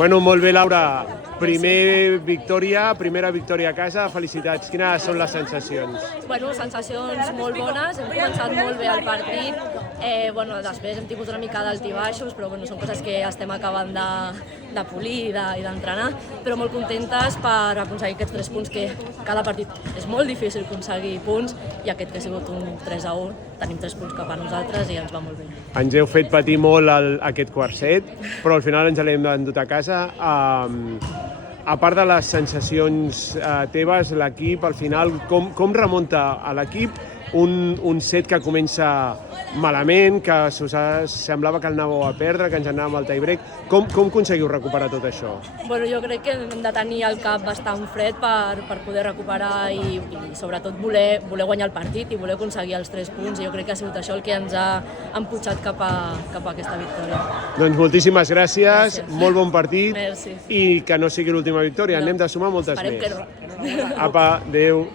Bueno, molt bé, Laura. Primera victòria a casa, felicitats. Quines són les sensacions? Bueno, sensacions molt bones, hem començat molt bé el partit, després hem tingut una mica d'altibaixos, però són coses que estem acabant de polir i d'entrenar, però molt contentes per aconseguir aquests 3 punts, que cada partit és molt difícil aconseguir punts, i aquest que ha sigut un 3-1, tenim 3 punts cap a nosaltres i ens va molt bé. Ens heu fet patir molt aquest quart set, però al final ens l'hem endut a casa. A part de les sensacions teves, l'equip, al final, com remunta a l'equip un set que comença malament, que semblava que el anàveu a perdre, que ens anàvem al tie-break? Com aconseguiu recuperar tot això? Jo crec que hem de tenir el cap bastant fred per poder recuperar i sobretot voler guanyar el partit i voler aconseguir els 3 punts. Jo crec que ha sigut això el que ens ha empujat cap a aquesta victòria. Doncs moltíssimes gràcies, molt bon partit. Merci. I que no sigui l'última victòria, anem de sumar moltes més. Esperem que no. Apa, adéu.